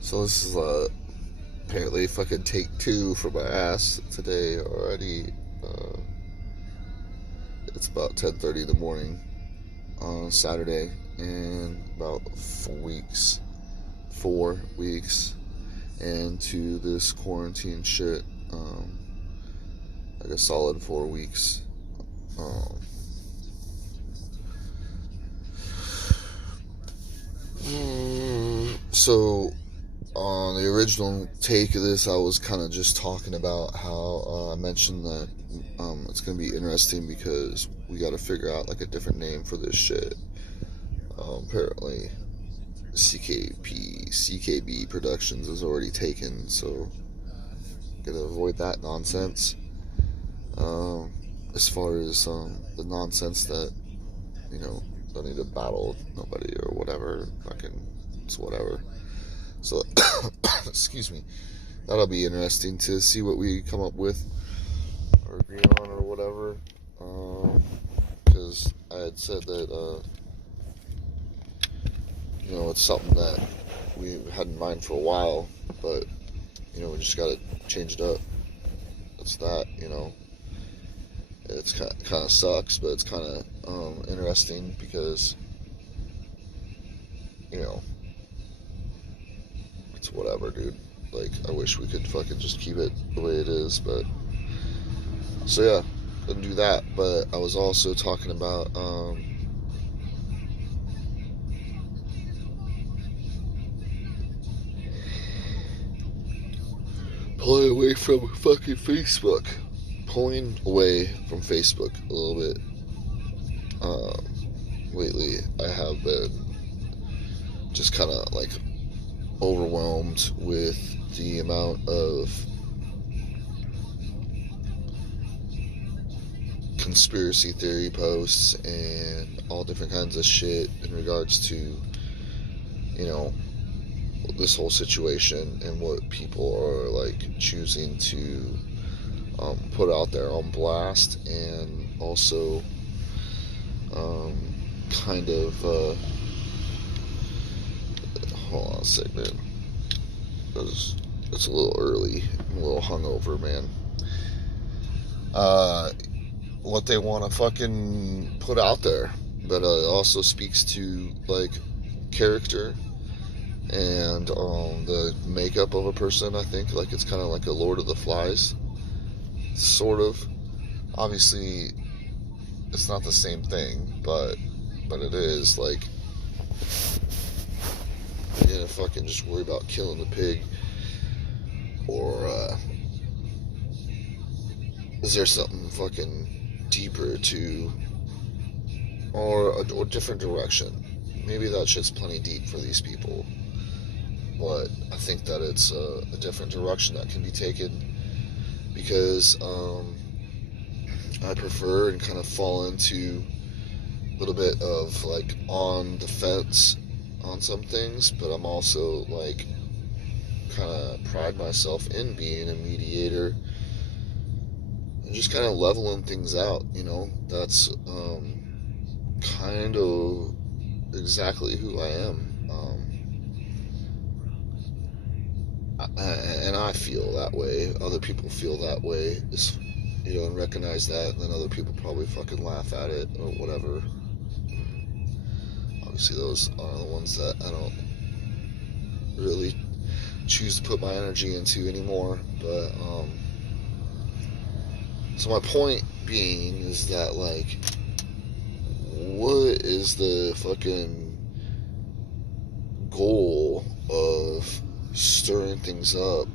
So this is apparently fucking take two for my ass today already. Uh, it's about 10:30 in the morning on Saturday, and about 4 weeks into this quarantine shit. Like a solid 4 weeks. Um, so on the original take of this, I was kind of just talking about how I mentioned that it's going to be interesting because we got to figure out like a different name for this shit. Apparently, CKB Productions is already taken, so gotta avoid that nonsense. Um, as far as the nonsense that you know, don't need to battle with nobody or whatever, fucking, it's whatever. So, excuse me. That'll be interesting to see what we come up with or agree on or whatever. Because I had said that, it's something that we had in mind for a while, but, we just got to change it up. It's that, it's kind of sucks, but it's kind of interesting because, you know, it's whatever, dude. Like, I wish we could fucking just keep it the way it is, but so yeah, couldn't do that. But I was also talking about pulling away from fucking Facebook, pulling away from Facebook a little bit. Lately, I have been just kind of like overwhelmed with the amount of conspiracy theory posts and all different kinds of shit in regards to, this whole situation and what people are like choosing to put out there on blast, and also kind of hold on a sec, man. It's a little early. I'm a little hungover, man. What they want to fucking put out there, but it also speaks to like character and the makeup of a person. I think like it's kind of like a Lord of the Flies, sort of. Obviously, it's not the same thing, but it is like you're gonna fucking just worry about killing the pig, or is there something fucking deeper to, or a different direction? Maybe that shit's plenty deep for these people, but I think that it's a different direction that can be taken because I prefer and kind of fall into a little bit of like on the fence on some things, but I'm also like kind of pride myself in being a mediator and just kind of leveling things out. That's kind of exactly who I am. And I feel that way. Other people feel that way, and recognize that. And then other people probably fucking laugh at it or whatever. Obviously, those are the ones that I don't really choose to put my energy into anymore. But so my point being is that like, what is the fucking goal of stirring things up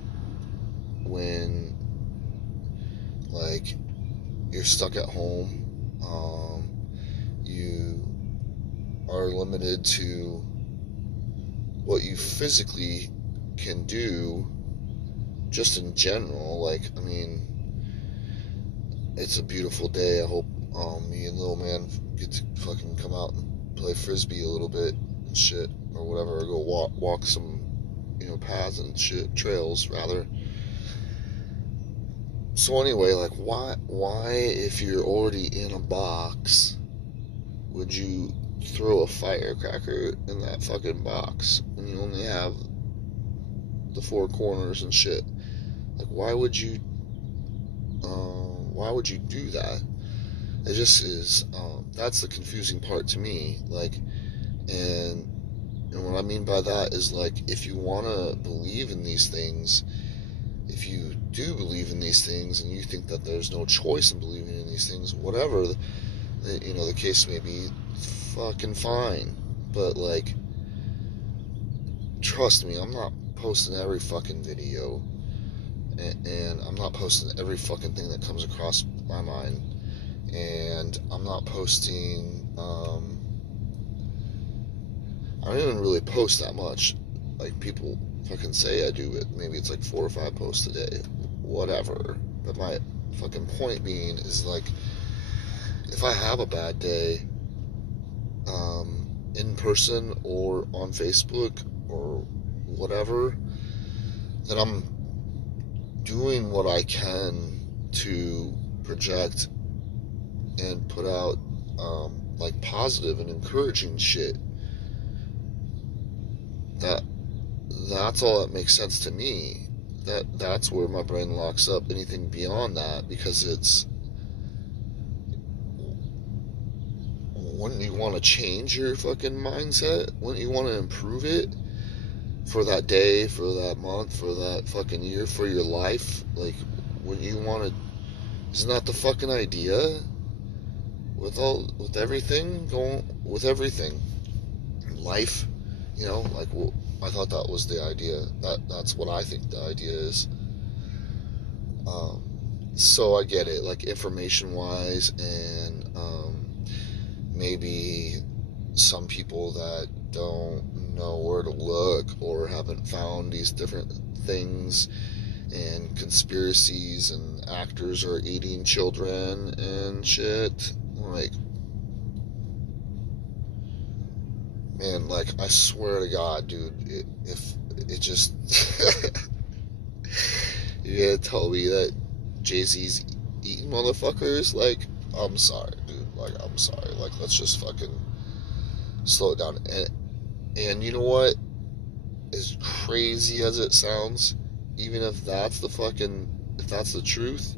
when like you're stuck at home, you are limited to what you physically can do just in general. Like, I mean, it's a beautiful day. I hope me and little man get to fucking come out and play frisbee a little bit and shit or whatever, or go walk some paths and shit, trails rather. So anyway, like, why if you're already in a box would you throw a firecracker in that fucking box when you only have the four corners and shit. Like, why would you do that? It just is, that's the confusing part to me. Like, and what I mean by that is, like, if you want to believe in these things, if you do believe in these things and you think that there's no choice in believing in these things, whatever, the case may be, fucking fine. But, like, trust me, I'm not posting every fucking video, and I'm not posting every fucking thing that comes across my mind, and I'm not posting, I don't even really post that much. Like, people fucking say I do it. Maybe it's like 4 or 5 posts a day. Whatever. But my fucking point being is, like, if I have a bad day, in person or on Facebook or whatever, then I'm doing what I can to project and put out, like, positive and encouraging shit. That's all that makes sense to me. That's where my brain locks up. Anything beyond that, because it's, wouldn't you want to change your fucking mindset? Wouldn't you want to improve it for that day, for that month, for that fucking year, for your life? Like, wouldn't you want to? Isn't that the fucking idea? With everything life, like, well, I thought that was the idea. That's what I think the idea is. So I get it, like, information wise, and maybe some people that don't know where to look or haven't found these different things and conspiracies and actors are eating children and shit. Like, man, like, I swear to God, dude, if it just you gotta tell me that Jay-Z's eating motherfuckers, like, I'm sorry, dude. Like, I'm sorry. Like, let's just fucking slow it down. And you know what? As crazy as it sounds, even if that's the truth,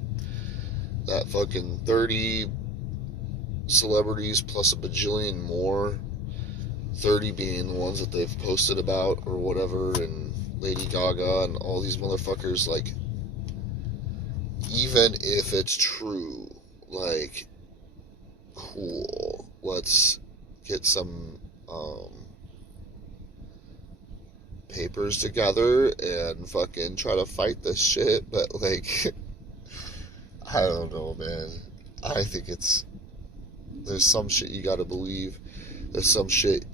that fucking 30 celebrities plus a bajillion more, 30 being the ones that they've posted about or whatever, and Lady Gaga and all these motherfuckers, like, even if it's true, like, cool, let's get some papers together and fucking try to fight this shit. But, like, I don't know, man. I think there's some shit you gotta believe, there's some shit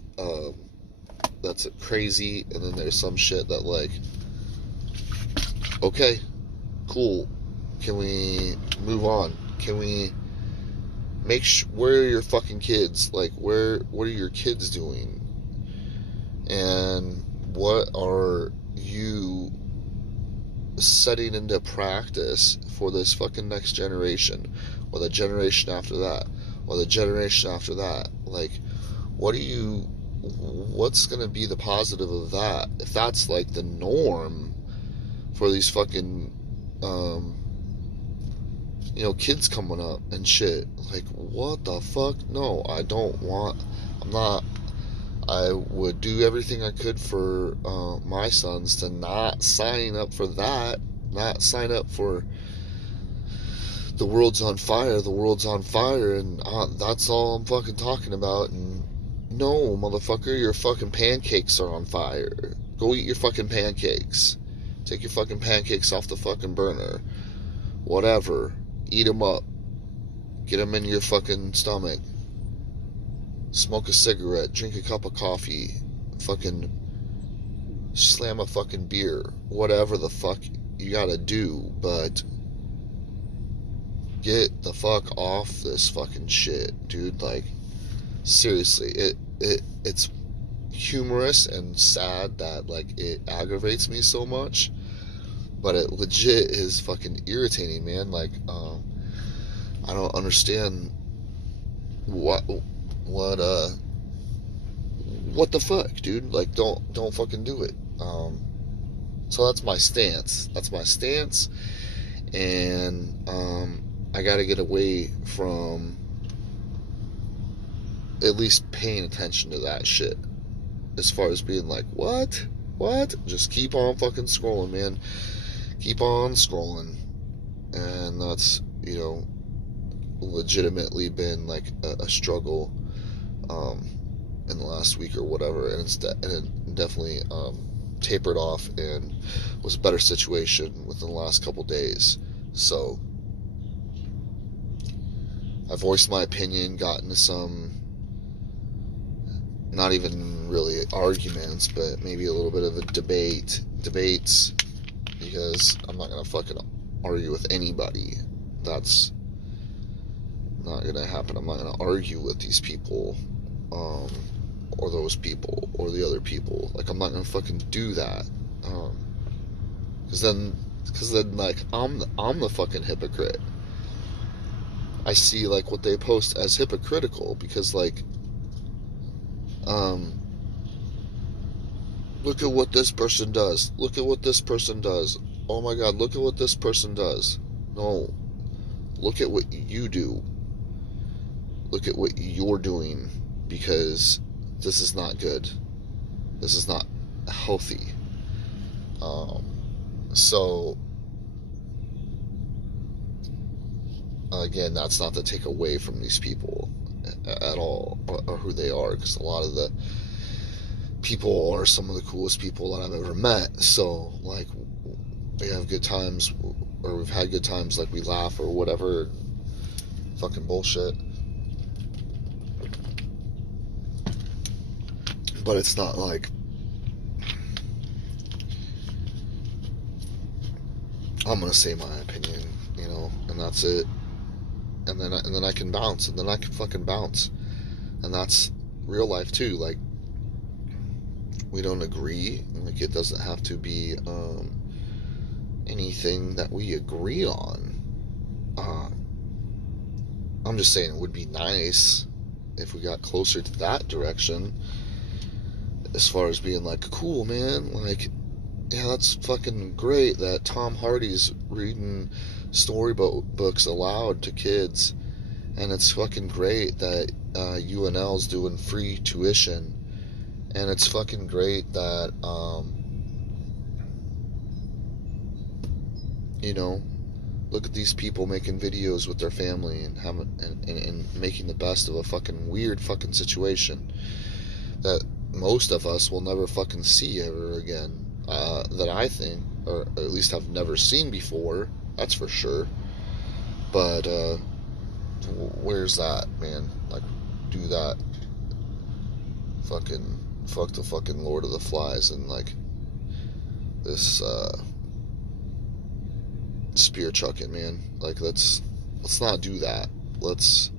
that's crazy, and then there's some shit that, like, okay, cool, can we move on? Can we where are your fucking kids? Like, what are your kids doing? And what are you setting into practice for this fucking next generation, or the generation after that, or the generation after that? Like, what's gonna be the positive of that? If that's, like, the norm for these fucking kids coming up and shit, like, what the fuck? No, I would do everything I could for my sons to not sign up for that, not sign up for the world's on fire, and that's all I'm fucking talking about. And no, motherfucker, your fucking pancakes are on fire. Go eat your fucking pancakes. Take your fucking pancakes off the fucking burner. Whatever. Eat them up. Get them in your fucking stomach. Smoke a cigarette. Drink a cup of coffee. Fucking slam a fucking beer. Whatever the fuck you gotta do. But get the fuck off this fucking shit, dude. Like, seriously. It's humorous and sad that, like, it aggravates me so much. But it legit is fucking irritating, man. Like, I don't understand what the fuck, dude. Like, don't fucking do it. So that's my stance. That's my stance. And I got to get away from at least paying attention to that shit. As far as being like, what? What? Just keep on fucking scrolling, man. Keep on scrolling. And that's, legitimately been like a struggle in the last week or whatever. And it definitely tapered off and was a better situation within the last couple days. So I voiced my opinion, got into some, not even really arguments, but maybe a little bit of a debates, because I'm not gonna fucking argue with anybody. That's not gonna happen. I'm not gonna argue with these people, or those people, or the other people. Like, I'm not gonna fucking do that, because then like I'm the fucking hypocrite. I see like what they post as hypocritical, because like, look at what this person does. Look at what this person does. Oh my God, look at what this person does. No, look at what you do. Look at what you're doing, because this is not good. This is not healthy. So again, that's not to take away from these people at all, or who they are, because a lot of the people are some of the coolest people that I've ever met. So like, we have good times, or we've had good times, like we laugh or whatever, fucking bullshit. But it's not like I'm gonna say my opinion, and that's it. And then I can bounce, and then I can fucking bounce. And that's real life too. Like, we don't agree. Like, it doesn't have to be anything that we agree on. I'm just saying, it would be nice if we got closer to that direction, as far as being like, cool, man, like, yeah, that's fucking great that Tom Hardy's reading storybooks aloud to kids, and it's fucking great that UNL's doing free tuition, and it's fucking great that look at these people making videos with their family and having and making the best of a fucking weird fucking situation that most of us will never fucking see ever again. That I think, or at least have never seen before, that's for sure. But where's that, man? Like, do that. Fuck the fucking Lord of the Flies and like this spear chucking, man. Like, let's not do that. Let's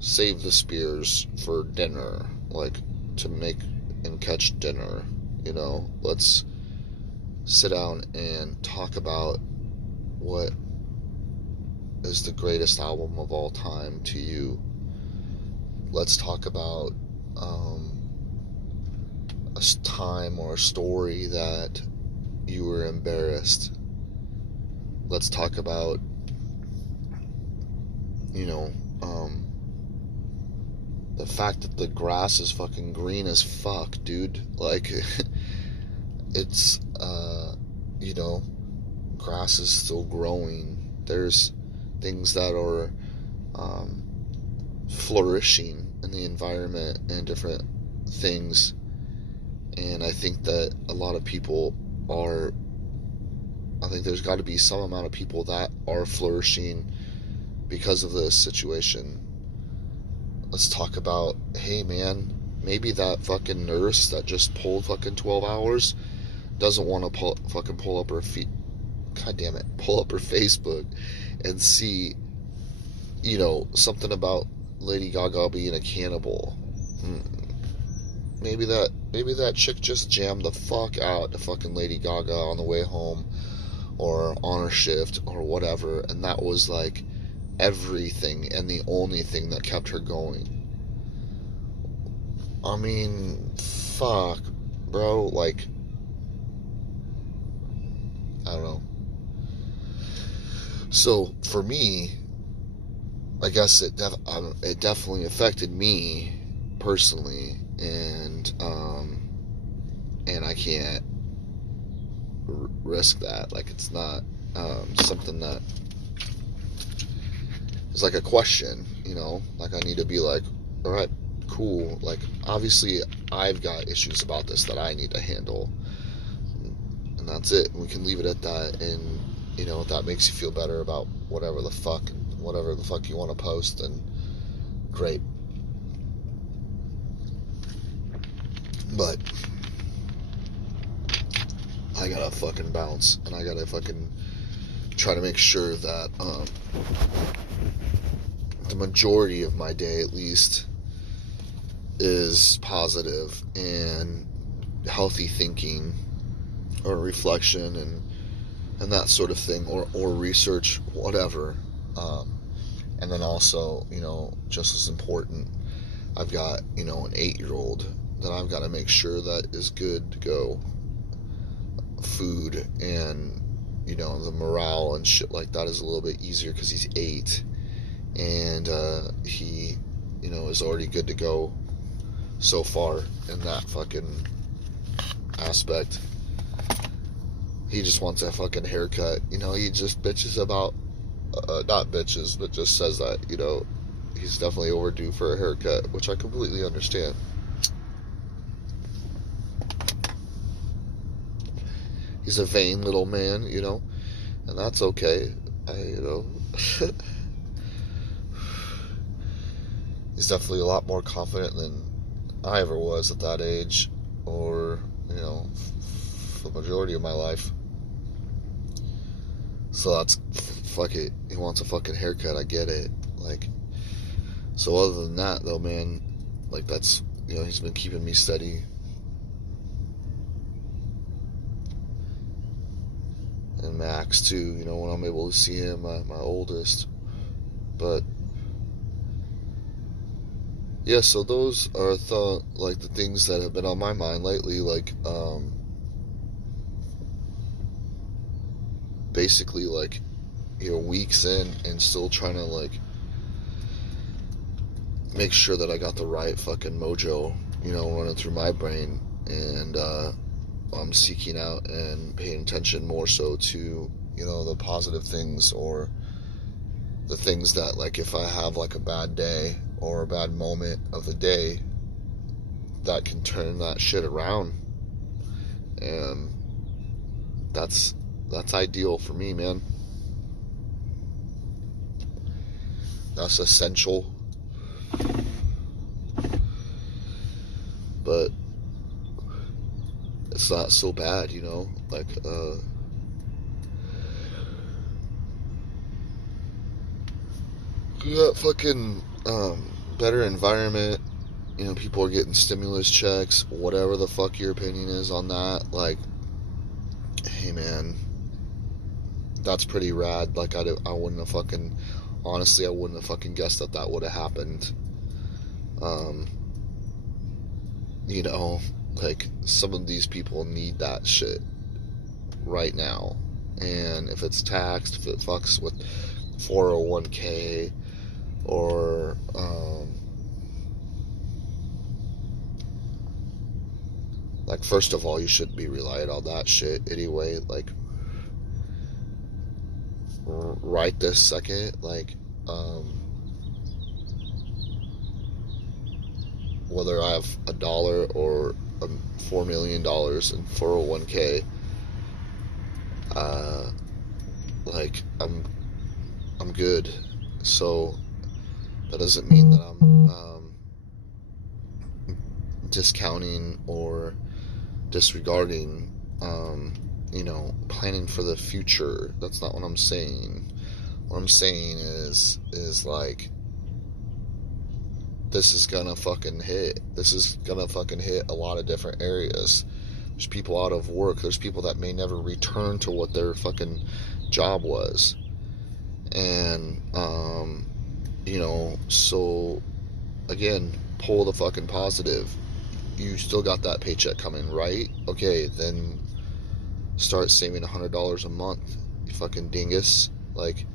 save the spears for dinner, like, to make and catch dinner. Let's sit down and talk about what is the greatest album of all time to you. Let's talk about a time or a story that you were embarrassed. Let's talk about the fact that the grass is fucking green as fuck, dude. Like, it's grass is still growing. There's things that are flourishing in the environment and different things, and I think that a lot of people are, I think there's got to be some amount of people that are flourishing because of this situation. Let's talk about, hey man, maybe that fucking nurse that just pulled fucking 12 hours doesn't want to pull up her feet. God damn it, pull up her Facebook and see, something about Lady Gaga being a cannibal. Maybe that chick just jammed the fuck out to fucking Lady Gaga on the way home, or on her shift, or whatever, and that was like everything and the only thing that kept her going. I mean, fuck, bro, like, So for me, I guess it definitely affected me personally, and I can't risk that. Like, it's not something that is like a question, you know? Like, I need to be like, all right, cool. Like, obviously, I've got issues about this that I need to handle, and that's it. We can leave it at that. And you know, if that makes you feel better about whatever the fuck you want to post, then great. But I gotta fucking bounce, and I gotta fucking try to make sure that the majority of my day, at least, is positive and healthy thinking, or reflection, and that sort of thing, or research, whatever. And then also, you know, just as important, I've got, you know, an 8-year-old that I've got to make sure that is good to go. Food and, you know, the morale and shit like that is a little bit easier because he's 8, and he, you know, is already good to go so far in that fucking aspect. He just wants a fucking haircut. You know, he just bitches about, not bitches, but just says that, you know, he's definitely overdue for a haircut, which I completely understand. He's a vain little man, you know, and that's okay. You know, he's definitely a lot more confident than I ever was at that age, or, you know, for the majority of my life. So that's, fuck it. He wants a fucking haircut. I get it. Like, so other than that, though, man, like, that's, you know, he's been keeping me steady. And Max, too, you know, when I'm able to see him, my oldest. But, yeah, so those are the things that have been on my mind lately, like, basically, like, you know, weeks in, and still trying to, like, make sure that I got the right fucking mojo, you know, running through my brain, and I'm seeking out and paying attention more so to, you know, the positive things, or the things that, like, if I have like a bad day or a bad moment of the day, that can turn that shit around. And that's ideal for me, man. That's essential. But it's not so bad, you know, like, got fucking, better environment, you know, people are getting stimulus checks, whatever the fuck your opinion is on that, like, hey, man, that's pretty rad. Like, I wouldn't have fucking, honestly, I wouldn't have fucking guessed that would have happened. You know, like, some of these people need that shit right now. And if it's taxed, if it fucks with 401k, or, like, first of all, you shouldn't be relying on that shit anyway. Like, right this second, like, whether I have $1 or $4 million in 401k, like, I'm good. So that doesn't mean that I'm discounting or disregarding, you know, planning for the future. That's not what I'm saying. What I'm saying is like, this is gonna fucking hit. This is gonna fucking hit a lot of different areas. There's people out of work. There's people that may never return to what their fucking job was. And, you know, so, again, pull the fucking positive. You still got that paycheck coming, right? Okay, then start saving $100 a month, you fucking dingus. Like,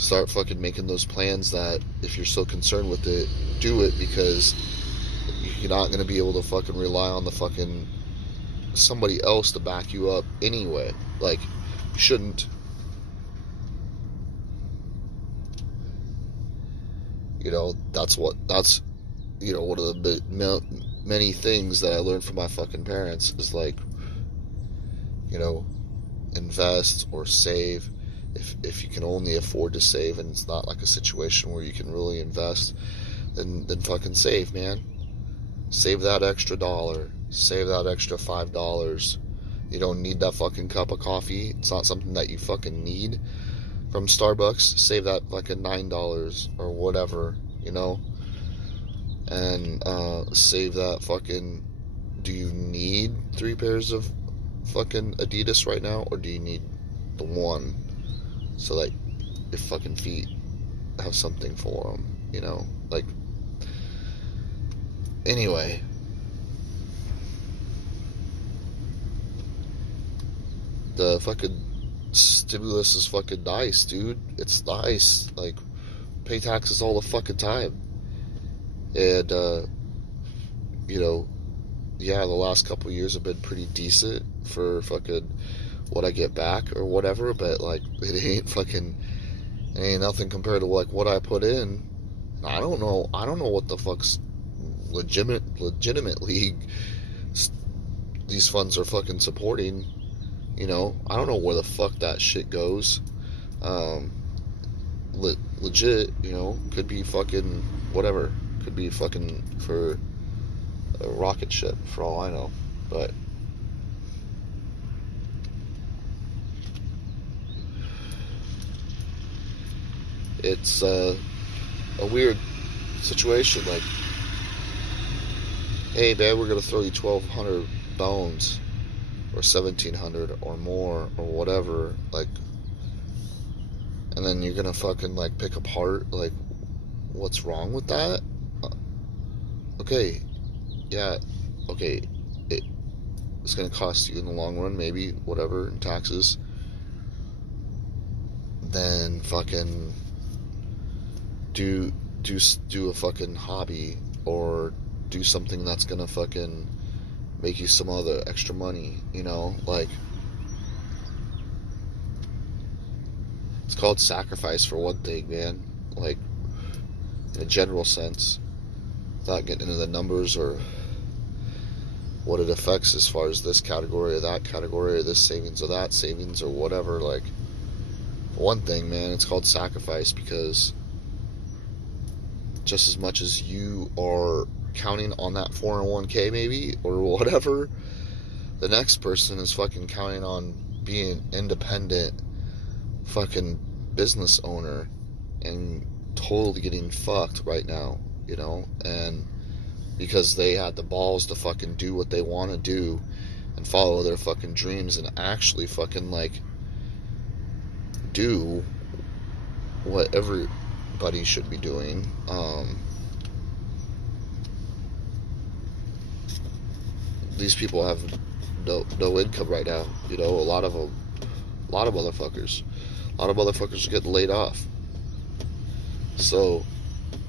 Start fucking making those plans that if you're so concerned with it, do it, because you're not going to be able to fucking rely on the fucking somebody else to back you up anyway. Like, you shouldn't. You know, that's one of the many things that I learned from my fucking parents is like, you know, invest or save. If you can only afford to save and it's not like a situation where you can really invest, then fucking save, man. Save that extra dollar. Save that extra $5. You don't need that fucking cup of coffee. It's not something that you fucking need from Starbucks. Save that fucking $9 or whatever, you know? And save that fucking... Do you need 3 pairs of fucking Adidas right now? Or do you need the one so that your fucking feet have something for them, you know? Like, anyway, the fucking stimulus is fucking nice, dude. It's nice. Like, pay taxes all the fucking time. And, you know, yeah, the last couple of years have been pretty decent for fucking what I get back or whatever, but, like, it ain't nothing compared to, like, what I put in. I don't know what the fuck's legitimately these funds are fucking supporting, you know. I don't know where the fuck that shit goes. Legit, you know, could be fucking whatever. Could be fucking for a rocket ship, for all I know. But it's a weird situation. Like, hey man, we're gonna throw you 1,200 bones or 1,700 or more or whatever. Like, and then you're gonna fucking like pick apart like what's wrong with that. Okay, yeah, okay, it's gonna cost you in the long run, maybe, whatever, in taxes. Then fucking do a fucking hobby, or do something that's gonna fucking make you some other extra money, you know? Like, it's called sacrifice for one thing, man. Like, in a general sense, without getting into the numbers or what it affects as far as this category or that category or this savings or that savings or whatever. Like, one thing, man, it's called sacrifice, because just as much as you are counting on that 401k maybe or whatever, the next person is fucking counting on being independent fucking business owner and totally getting fucked right now, you know? And because they had the balls to fucking do what they want to do and follow their fucking dreams and actually fucking like do what everybody should be doing. These people have no income right now, you know. A lot of motherfuckers are getting laid off, so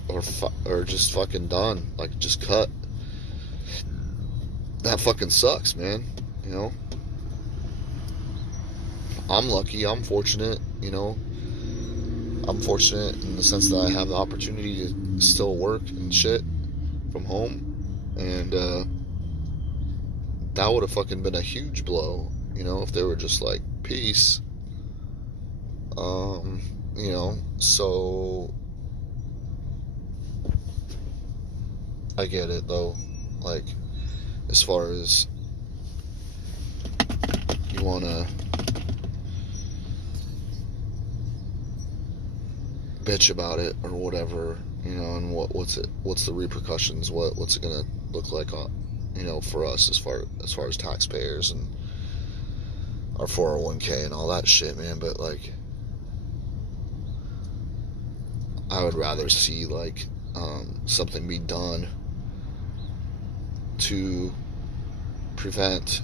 or just fucking done, like just cut. That fucking sucks, man, you know. I'm lucky, I'm fortunate, you know. I'm fortunate in the sense that I have the opportunity to still work and shit from home, and that would have fucking been a huge blow, you know, if they were just like, peace. You know, so I get it though. Like, as far as you wanna bitch about it or whatever, you know, and what's the repercussions, what's it gonna look like on, you know, for us as far as taxpayers and our 401k and all that shit, man. But like, I would rather see like something be done to prevent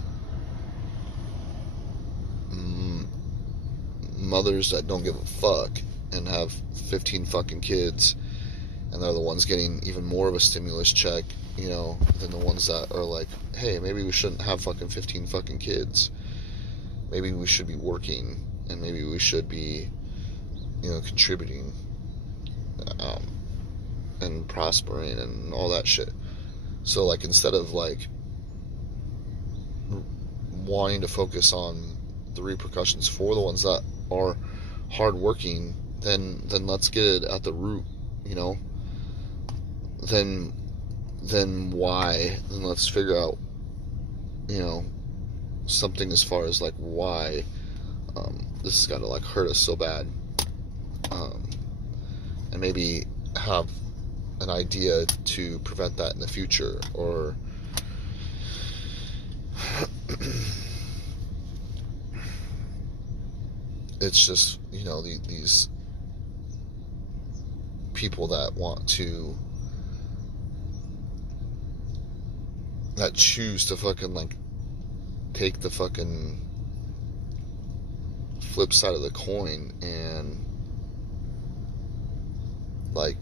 mothers that don't give a fuck and have 15 fucking kids, and they're the ones getting even more of a stimulus check, you know, than the ones that are like, hey, maybe we shouldn't have fucking 15 fucking kids. Maybe we should be working, and maybe we should be, you know, contributing, um, and prospering and all that shit. So, like, instead of, like, wanting to focus on the repercussions for the ones that are hardworking, then let's get it at the root, you know. Then why? Then let's figure out, you know, something as far as like why this has got to like hurt us so bad, and maybe have an idea to prevent that in the future, or it's just, you know, these people that choose to fucking like take the fucking flip side of the coin and like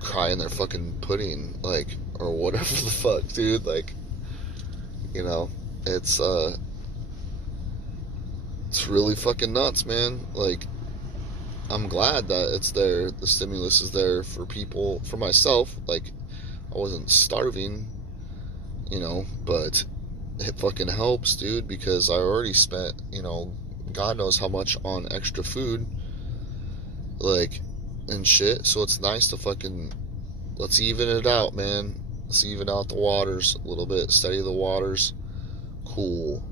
cry in their fucking pudding, like, or whatever the fuck, dude. Like, you know, it's really fucking nuts, man. Like, I'm glad that it's there, the stimulus is there for people, for myself. Like, I wasn't starving, you know, but it fucking helps, dude, because I already spent, you know, God knows how much on extra food, like, and shit. So it's nice to fucking, let's even it out, man. Let's even out the waters a little bit, steady the waters. Cool.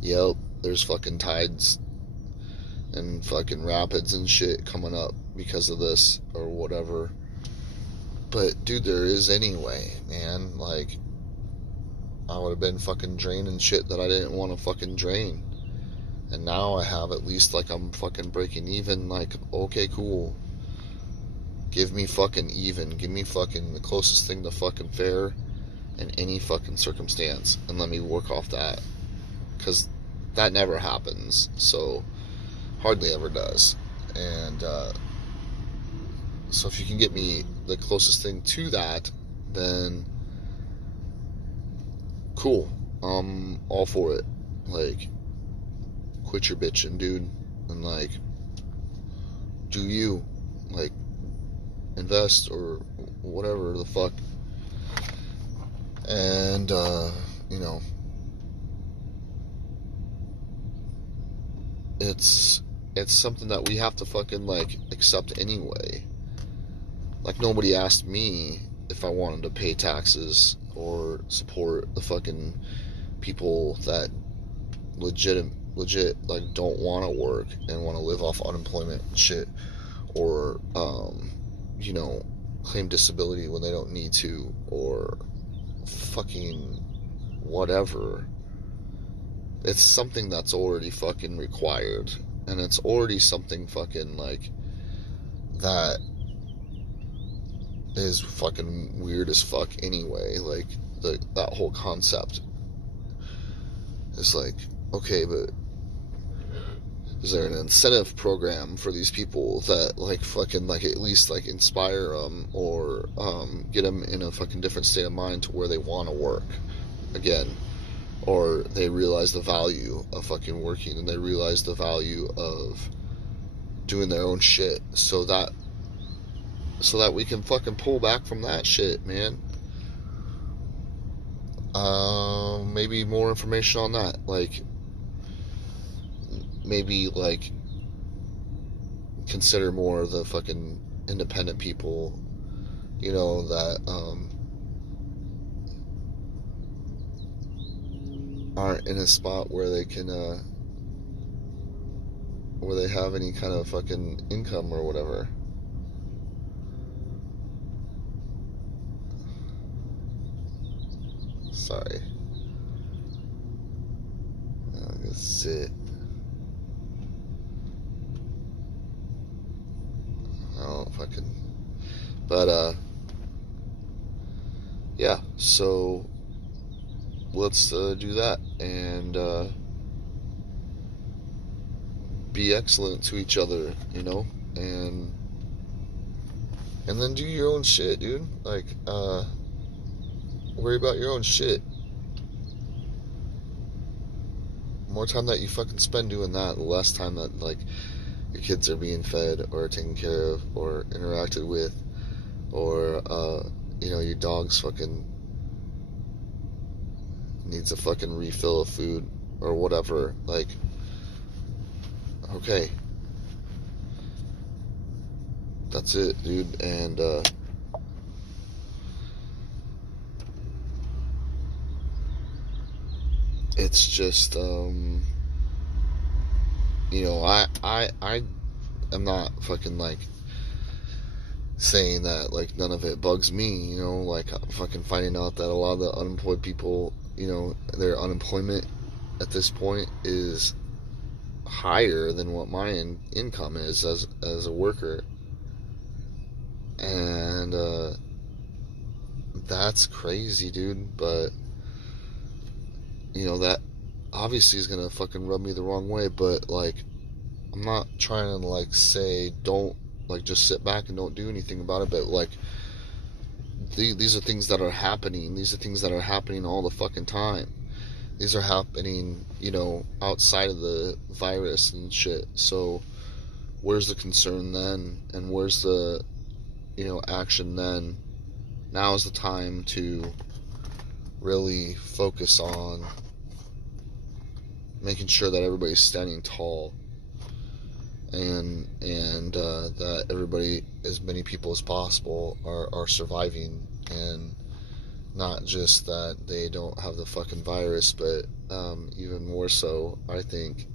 Yep, there's fucking tides and fucking rapids and shit coming up because of this or whatever. But dude, there is anyway, man. Like, I would have been fucking draining shit that I didn't want to fucking drain. And now I have, at least, like, I'm fucking breaking even. Like, okay, cool. Give me fucking even. Give me fucking the closest thing to fucking fair in any fucking circumstance. And let me work off that. Because that never happens. So, hardly ever does. And, so if you can get me the closest thing to that, then cool. I'm all for it. Like, quit your bitching, dude, and like, do you, like, invest or whatever the fuck. And you know, it's something that we have to fucking like accept anyway. Like, nobody asked me if I wanted to pay taxes or support the fucking people that legit like don't want to work and want to live off unemployment and shit, or you know, claim disability when they don't need to, or fucking whatever. It's something that's already fucking required, and it's already something fucking like that is fucking weird as fuck anyway. Like, that whole concept is like, okay, but is there an incentive program for these people that like fucking like at least like inspire them, or get them in a fucking different state of mind to where they want to work again, or they realize the value of fucking working, and they realize the value of doing their own shit, so that we can fucking pull back from that shit, man. Maybe more information on that, like, maybe like consider more of the fucking independent people, you know, that aren't in a spot where they can where they have any kind of fucking income or whatever. Sorry. That's it. Oh, fucking. But, yeah, so let's do that. And, be excellent to each other, you know, and then do your own shit, dude. Like, worry about your own shit. The more time that you fucking spend doing that, the less time that, like, your kids are being fed or taken care of or interacted with, or, you know, your dog's fucking needs a fucking refill of food or whatever. Like, okay. That's it, dude. And, it's just, you know, I am not fucking, like, saying that, like, none of it bugs me, you know, like, fucking finding out that a lot of the unemployed people, you know, their unemployment at this point is higher than what my income is as a worker. And, that's crazy, dude, but, you know, that obviously is gonna fucking rub me the wrong way, but, like, I'm not trying to, like, say don't, like, just sit back and don't do anything about it, but, like, these are things that are happening. These are things that are happening all the fucking time. These are happening, you know, outside of the virus and shit. So where's the concern then? And where's the, you know, action then? Now is the time to really focus on making sure that everybody's standing tall, and that everybody, as many people as possible, are surviving, and not just that they don't have the fucking virus, but even more so, I think,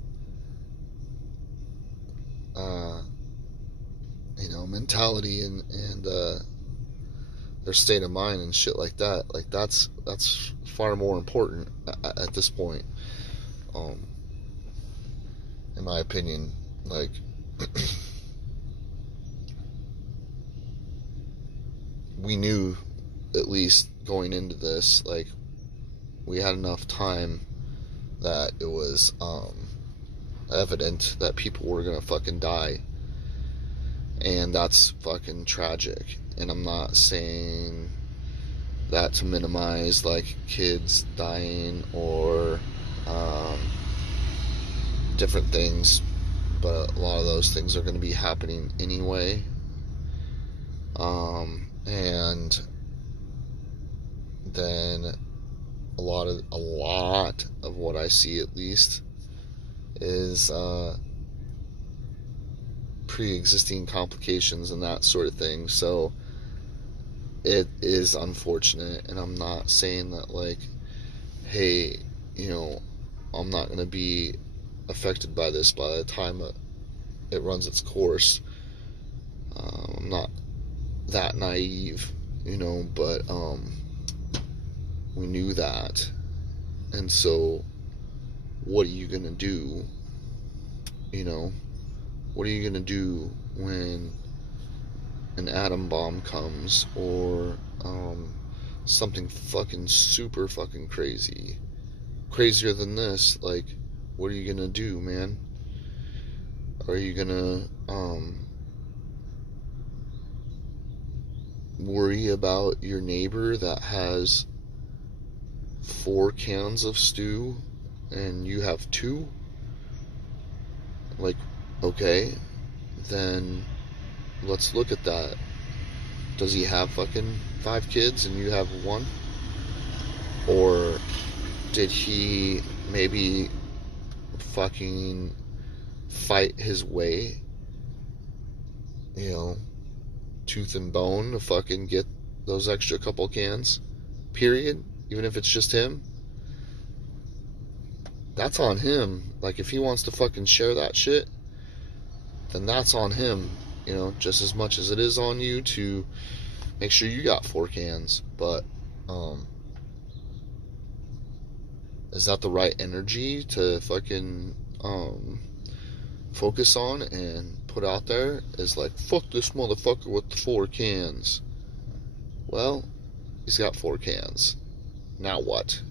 you know, mentality and their state of mind and shit like that. Like, that's far more important at this point, in my opinion. Like, we knew, at least going into this, like, we had enough time that it was evident that people were gonna fucking die, and that's fucking tragic. And I'm not saying that to minimize, like, kids dying or different things, but a lot of those things are going to be happening anyway. And then a lot of what I see, at least, is pre-existing complications and that sort of thing. So it is unfortunate, and I'm not saying that, like, hey, you know, I'm not going to be affected by this by the time it runs its course. I'm not that naive, you know, but we knew that. And so what are you going to do? You know, what are you going to do when an atom bomb comes, or something fucking super fucking crazier than this? Like, what are you gonna do, man? Are you gonna worry about your neighbor that has 4 cans of stew and you have 2? Like, okay, then let's look at that. Does he have fucking 5 kids and you have 1? Or did he maybe fucking fight his way, you know, tooth and bone, to fucking get those extra couple cans, period? Even if it's just him, that's on him. Like, if he wants to fucking share that shit, then that's on him, you know, just as much as it is on you to make sure you got 4 cans. But is that the right energy to fucking focus on and put out there? Is like, fuck this motherfucker with the 4 cans. Well, he's got 4 cans. Now what?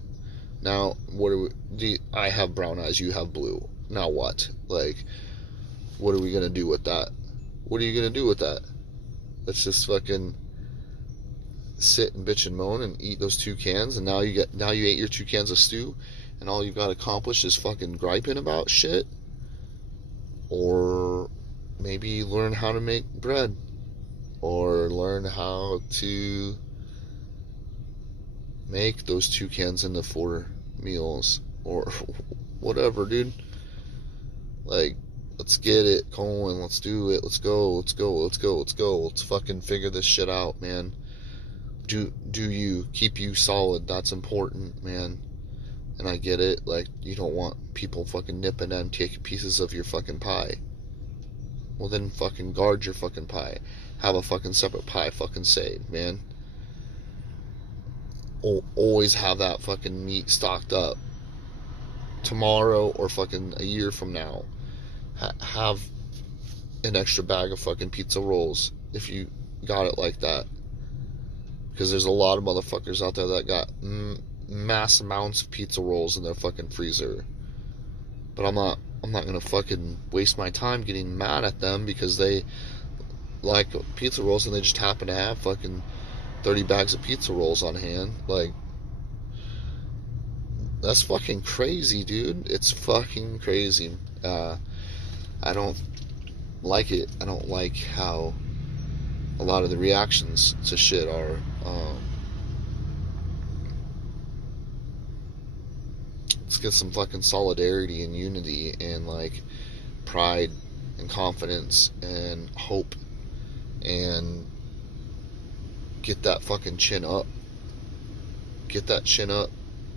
Now, what do I have brown eyes, you have blue. Now what? Like, what are we gonna do with that? What are you gonna do with that? Let's just fucking sit and bitch and moan and eat those 2 cans, and now you ate your 2 cans of stew, and all you've got accomplished is fucking griping about shit? Or maybe learn how to make bread, or learn how to make those 2 cans into 4 meals, or whatever, dude. Like, let's get it going. Let's do it. Let's go. Let's go. Let's go. Let's go. Let's fucking figure this shit out, man. Do you keep you solid? That's important, man. And I get it. Like, you don't want people fucking nipping and taking pieces of your fucking pie. Well, then fucking guard your fucking pie. Have a fucking separate pie fucking saved, man. Always have that fucking meat stocked up. Tomorrow or fucking a year from now, have an extra bag of fucking pizza rolls if you got it like that. Because there's a lot of motherfuckers out there that got mass amounts of pizza rolls in their fucking freezer. But I'm not gonna fucking waste my time getting mad at them because they like pizza rolls and they just happen to have fucking 30 bags of pizza rolls on hand. Like, that's fucking crazy, dude. It's fucking crazy. I don't like it. I don't like how a lot of the reactions to shit are. Let's get some fucking solidarity and unity and like pride and confidence and hope, and get that fucking chin up. Get that chin up.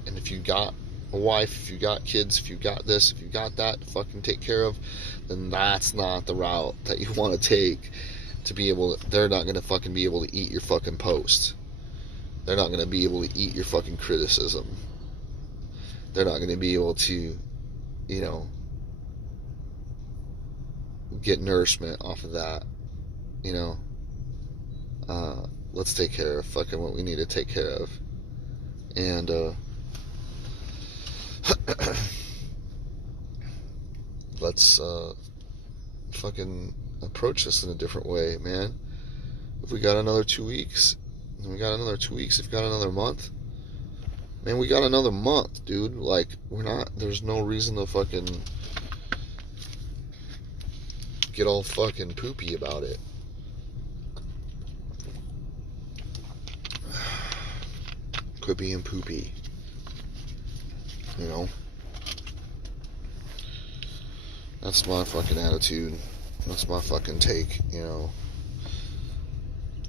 And if you got a wife, if you got kids, if you got this, if you got that to fucking take care of, then that's not the route that you want to take to be able to, they're not going to fucking be able to eat your fucking post. They're not going to be able to eat your fucking criticism. They're not going to be able to, you know, get nourishment off of that, you know. Let's take care of fucking what we need to take care of. And, let's fucking approach this in a different way, man. If we got another 2 weeks, if we got another month, man, we got another month, dude. Like, there's no reason to fucking get all fucking poopy about it. Quit being poopy, you know. That's my fucking attitude. That's my fucking take, you know.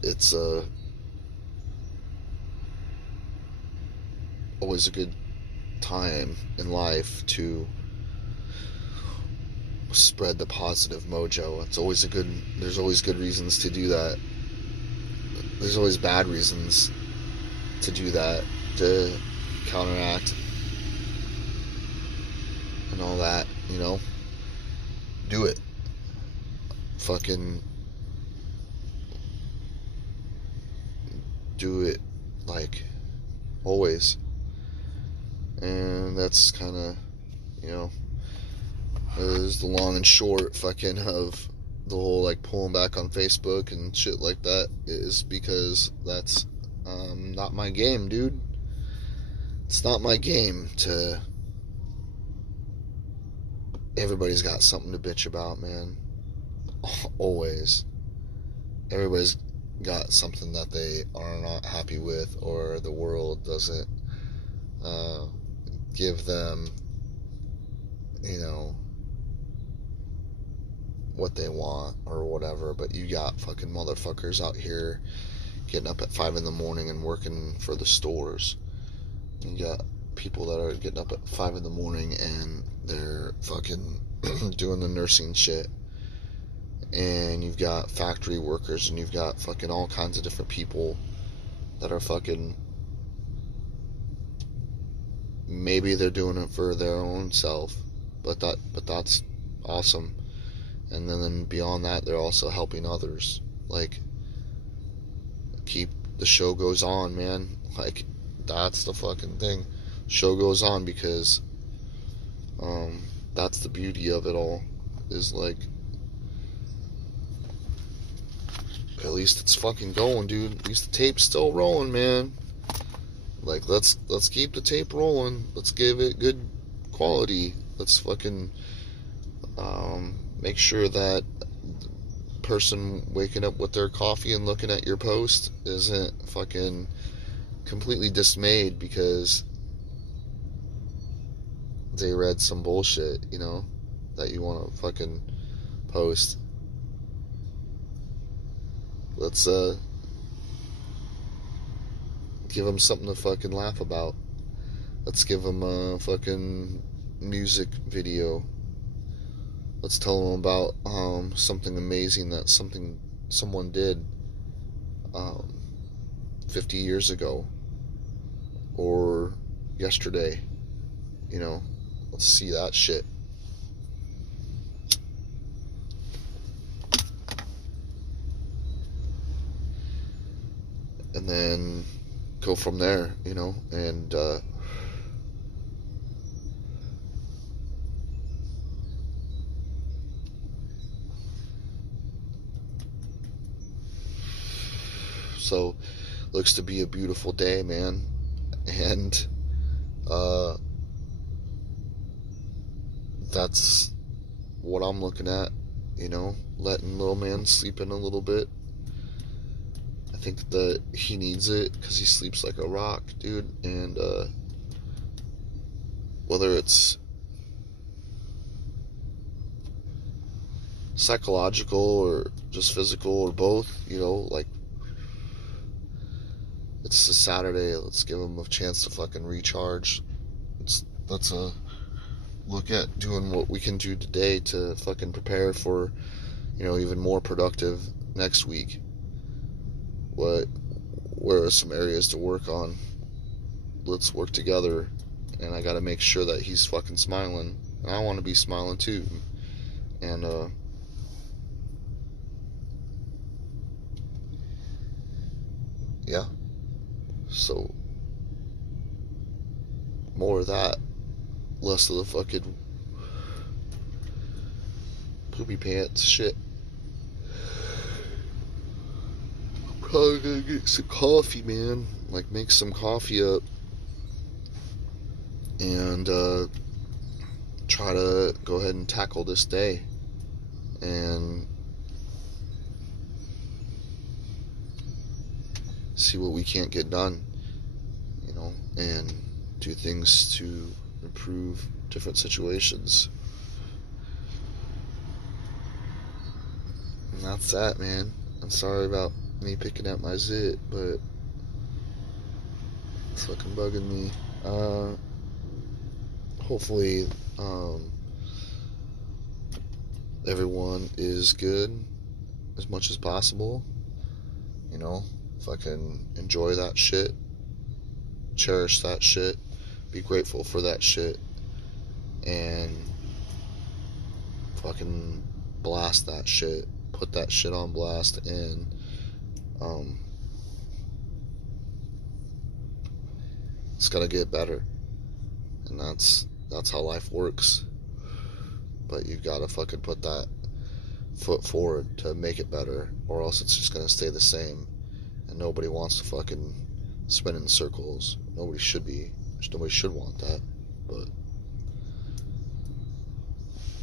It's always a good time in life to spread the positive mojo. There's always good reasons to do that. There's always bad reasons to do that, to counteract and all that, you know. Do it. Fucking do it, like, always. And that's kind of, you know, is the long and short fucking of the whole, like, pulling back on Facebook and shit like that, is because that's not my game, dude. It's not my game to... Everybody's got something to bitch about, man. Always. Everybody's got something that they are not happy with, or the world doesn't give them, you know, what they want or whatever. But you got fucking motherfuckers out here getting up at 5 in the morning and working for the stores. You got people that are getting up at 5 in the morning and they're fucking doing the nursing shit. And you've got factory workers, and you've got fucking all kinds of different people that are fucking, maybe they're doing it for their own self, but that's awesome. And then beyond that, they're also helping others. Like, keep the show goes on, man. Like, that's the fucking thing. Show goes on, because that's the beauty of it all, is like, At least it's fucking going, dude. At least the tape's still rolling, man. Like, let's keep the tape rolling. Let's give it good quality. Let's fucking make sure that the person waking up with their coffee and looking at your post isn't fucking completely dismayed because they read some bullshit, you know, that you want to fucking post. Let's give them something to fucking laugh about. Let's give them a fucking music video. Let's tell them about something amazing that someone did 50 years ago or yesterday. You know, let's see that shit. And then go from there, you know, and so looks to be a beautiful day, man, and that's what I'm looking at, you know, letting little man sleep in a little bit. I think that he needs it because he sleeps like a rock, dude, and whether it's psychological or just physical or both, you know, like, it's a Saturday, let's give him a chance to fucking recharge. Let's look at doing what we can do today to fucking prepare for, you know, even more productive next week. Where are some areas to work on? Let's work together, and I gotta make sure that he's fucking smiling, and I want to be smiling too. And yeah, so more of that, less of the fucking poopy pants shit. Probably gonna get some coffee, man. Like, make some coffee up and try to go ahead and tackle this day and see what we can't get done, you know, and do things to improve different situations. And that's that, man. I'm sorry about me picking at my zit, but it's fucking bugging me. Hopefully, everyone is good as much as possible. You know, fucking enjoy that shit, cherish that shit, be grateful for that shit, and fucking blast that shit. Put that shit on blast, and it's gonna get better. And that's how life works. But you gotta fucking put that foot forward to make it better, or else it's just gonna stay the same. And nobody wants to fucking spin in circles. Nobody should want that. But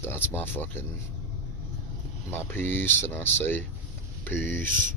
that's my piece, and I say peace.